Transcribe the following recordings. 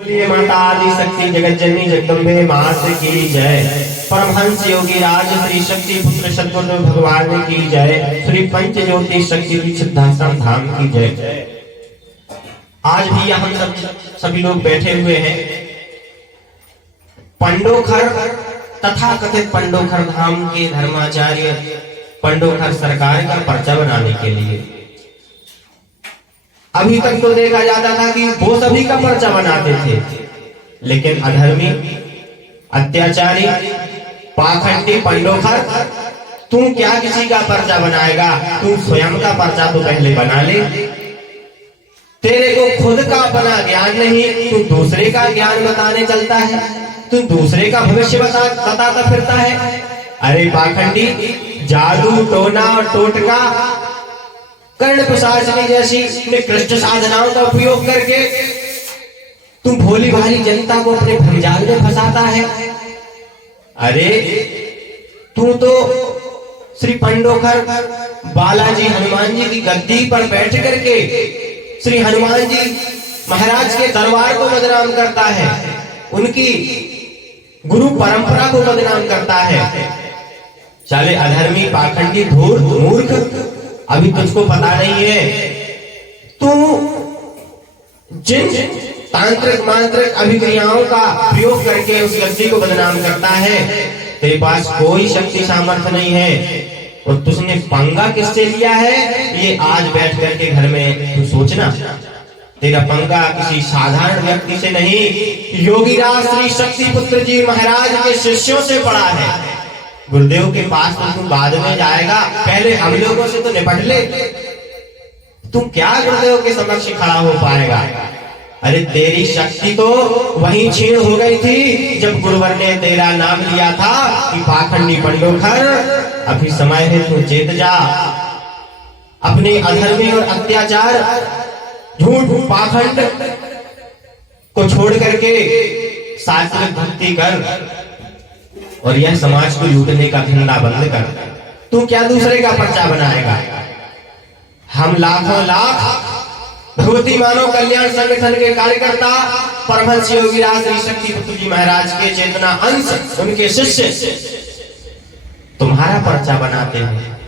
बोलिए माता आदि शक्ति जगत जननी जगदम्बे मास की जय। परमहंस योगी राज श्री शक्ति पुत्र सद्गुरु भगवान की जय। श्री पंच ज्योति शक्ति पीठ सिद्धाश्रम धाम की जय। आज भी हम सभी लोग बैठे हुए हैं पंडोखर तथा कथित पंडोखर धाम के धर्माचार्य पंडोखर सरकार का पर्चा बनाने के लिए। अभी तक तो देखा जाता था कि वो सभी का पर्चा बनाते थे, लेकिन अधर्मी, अत्याचारी, पाखंडी पंडोखर तू क्या किसी का पर्चा बनाएगा? तू स्वयं का पर्चा तो पहले बना ले। तेरे को खुद का अपना ज्ञान नहीं, तू दूसरे का ज्ञान बताने चलता है, तू दूसरे का भविष्य बताता फिरता है। अरे पाखंडी, जादू टोना और टोटका कर्ण पिशाचनी जैसी निकृष्ट साधनाओं का उपयोग करके तू भोली भाली जनता को अपने भंजाल में फंसाता है। अरे तू तो श्री पंडोखर बालाजी हनुमान जी की गद्दी पर बैठ करके श्री हनुमान जी महाराज के दरबार को बदनाम करता है, उनकी गुरु परंपरा को बदनाम करता है। साले अधर्मी, पाखंडी, धूर्त, मूर्ख, अभी तुझको पता नहीं है तू जिन तांत्रिक मांत्रिक अभिक्रियाओं का प्रयोग करके उस व्यक्ति को बदनाम करता है, तेरे पास कोई शक्ति सामर्थ्य नहीं है। और तुझने पंगा किससे लिया है, ये आज बैठ करके घर में तू सोचना। तेरा पंगा किसी साधारण व्यक्ति से नहीं, योगीराज श्री शक्ति पुत्र जी महाराज के शिष्यों से पड़ा है। गुरुदेव के पास तो तू बाद में जाएगा, पहले हम लोगों से तो निपट ले। तू क्या गुरुदेव के समक्ष खड़ा हो पाएगा? अरे तेरी शक्ति तो वहीं छीन हो गई थी जब गुरुवर ने तेरा नाम लिया था कि पाखंडी पंडोखर, अभी समय है तू चेत जा। अपने अधर्मी और अत्याचार, झूठ, पाखंड को छोड़ करके सात्विक भक्ति कर और यह समाज को लूटने का धंधा बंद कर। तू क्या दूसरे का पर्चा बनाएगा? हम लाखों लाख भगवती मानव कल्याण संगठन के कार्यकर्ता परमहंस योगीराज श्री शक्ति पुत्र जी महाराज के चेतना अंश, उनके शिष्य तुम्हारा पर्चा बनाते हैं।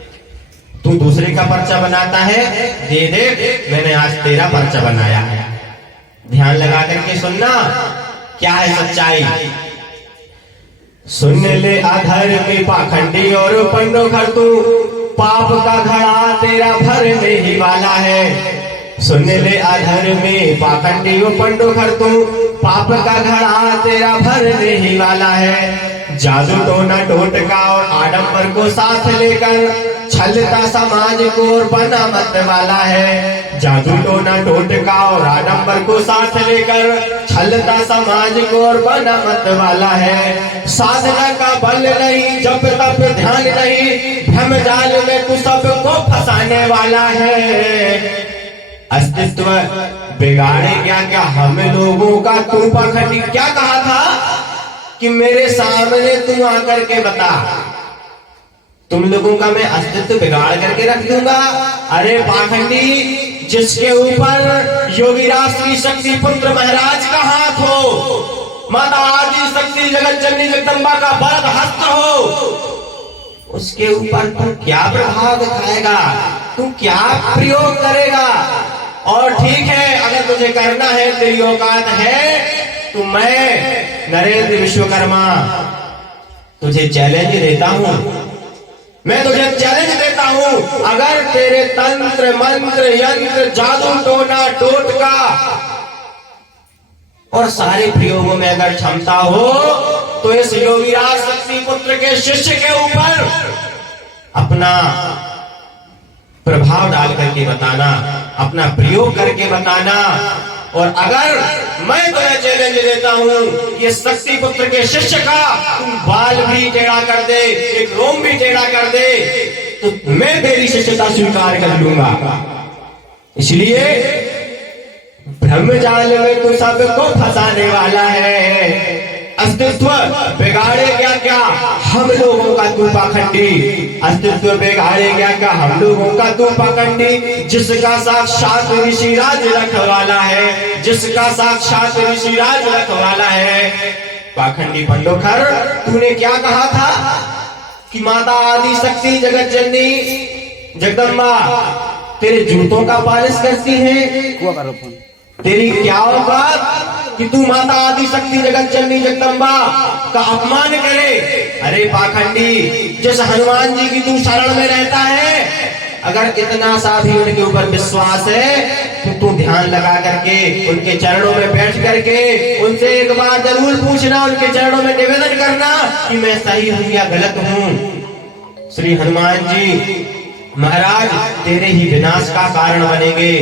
तू दूसरे का पर्चा बनाता है। दे दे, मैंने आज तेरा पर्चा बनाया है। ध्यान लगा करके सुनना, क्या है सच्चाई। सुन ले अधर्मी, पाखंडी और पंडोखर, तू पाप का घड़ा तेरा भरने ही वाला है। सुन ले अधर्मी, पाखंडी और पंडोखर, तू पाप का घड़ा तेरा भरने ही वाला है। जादू टोना टोटका और आडंबर को साथ लेकर छलता समाज को और बना मत वाला है। जादू टोना टोटका और आडंबर को साथ लेकर छलता समाज को और बना मत वाला है। साधना का बल नहीं, जब तब ध्यान नहीं, भ्रम जाल में तू सबको फंसाने वाला है। अस्तित्व बिगाड़े क्या हम लोगों का तू पाखंडी। क्या कहा था कि मेरे सामने तू आकर के बता, तुम लोगों का मैं अस्तित्व बिगाड़ करके रख दूंगा। अरे पाखंडी, जिसके ऊपर योगीराज श्री शक्ति पुत्र महाराज का हाथ हो, माता आदि शक्ति जगत जननी जगदम्बा का वरद हस्त हो, उसके ऊपर तू क्या प्रभाव दिखाएगा, तू क्या प्रयोग करेगा? और ठीक है, अगर तुझे करना है, तेरी औकात है, तो मैं नरेंद्र विश्वकर्मा तुझे चैलेंज देता हूं। मैं तुझे चैलेंज देता हूं, अगर तेरे तंत्र मंत्र यंत्र जादू टोना टोटका और सारे प्रयोगों में अगर क्षमता हो, तो इस योगीराज शक्ति पुत्र के शिष्य के ऊपर अपना प्रभाव डाल करके बताना, अपना प्रयोग करके बताना। और अगर मैं तुझे चैलेंज देता हूं, ये शक्ति पुत्र के शिष्य का तुम बाल भी टेढ़ा कर दे, एक रोम भी टेढ़ा कर दे, तो मैं तेरी शिष्यता स्वीकार कर लूंगा। इसलिए ब्रह्मजाल में तू सबको फंसाने वाला है। अस्तित्व बिगाड़े क्या हम लोगों का तू पाखंडी, अस्तित्व बिगाड़े क्या हम लोगों का तू पाखंडी, जिसका साक्षात ऋषिराज रखवाला है, जिसका साक्षात ऋषिराज रखवाला है। पाखंडी पंडोखर, तूने क्या कहा था कि माता आदि शक्ति जगत जननी जगदम्बा तेरे जूतों का पालिश करती है? तेरी क्या औकात कि तू माता आदि शक्ति जगत जननी जगदम्बा का अपमान करे? अरे पाखंडी, जिस हनुमान जी की तू शरण में रहता है, अगर इतना सा भी उनके ऊपर विश्वास है तो तू ध्यान लगा करके उनके चरणों में बैठ करके उनसे एक बार जरूर पूछना, उनके चरणों में निवेदन करना कि मैं सही हूं या गलत हूं। श्री हनुमान जी महाराज तेरे ही विनाश का कारण बनेंगे,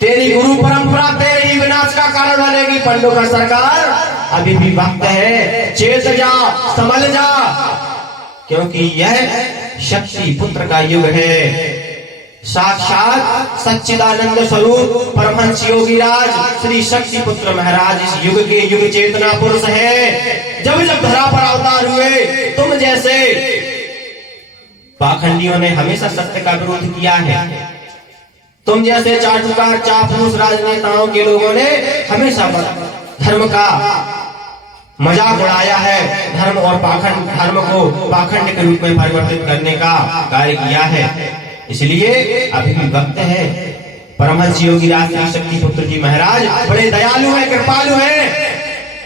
तेरी गुरु परंपरा तेरे ही विनाश का कारण बनेगी। पंडोखर सरकार, अभी भी वक्त है, चेत जा, संभल जा, क्योंकि यह शक्ति पुत्र का युग है। साक्षात सच्चिदानंद स्वरूप परमहंस योगीराज श्री शक्ति पुत्र महाराज इस युग के युग चेतना पुरुष है। जब जब धरा पर अवतार हुए, तुम जैसे पाखंडियों ने हमेशा सत्य का विरोध किया है, तुम जैसे चाटुकार चापलूस राजनेताओं के लोगों ने हमेशा धर्म का मजाक उड़ाया है, धर्म और पाखंड, धर्म को पाखंड के रूप में परिवर्तित करने का कार्य किया है। इसलिए अभी भी वक्त है। परमहंस योगीराज श्री शक्ति पुत्र जी महाराज बड़े दयालु हैं, कृपालु हैं,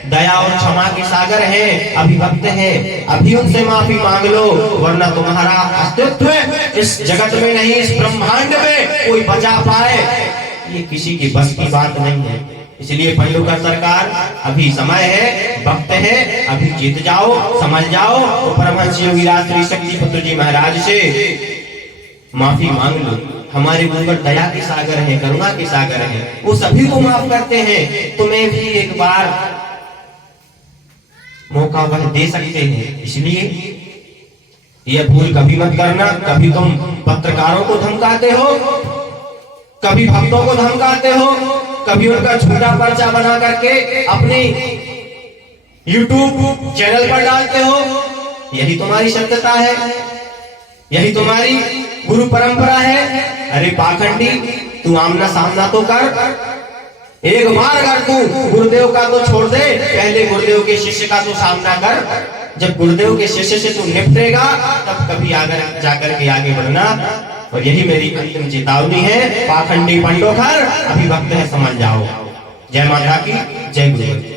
दया और क्षमा के सागर हैं। अभी वक्त है, अभी उनसे माफी मांग लो, वरना तुम्हारा अस्तित्व इस जगत में नहीं, इस ब्रह्मांड में कोई बचा पाए, ये किसी की बस की बात नहीं है। इसलिए पंडोखर सरकार, अभी समय है, वक्त है, अभी जीत जाओ, समझ जाओ, तो परमहंस योगीराज श्री शक्ति पुत्र जी महाराज से माफी मांग लो। हमारे गुरुवर दया के सागर हैं, करुणा के सागर हैं, वो सभी को माफ करते हैं। तुम्हें भी एक बार मौका वह दे सकते हैं, इसलिए यह भूल कभी मत करना। कभी तुम पत्रकारों को धमकाते हो, कभी भक्तों को धमकाते हो, कभी उनका झूठा पर्चा बना करके अपने YouTube चैनल पर डालते हो। यही तुम्हारी सत्यता है, यही तुम्हारी गुरु परंपरा है। अरे पाखंडी, तू आमना सामना तो कर, एक बार अगर तू गुरुदेव का तो छोड़ दे, पहले गुरुदेव के शिष्य का तो सामना कर। जब गुरुदेव के शिष्य से तू निपटेगा, तब कभी आगे जाकर के आगे बढ़ना। और यही मेरी अंतिम चेतावनी है। पाखंडी पंडोखर, अभी वक्त है, समझ जाओ। जय माता की, जय गुरु।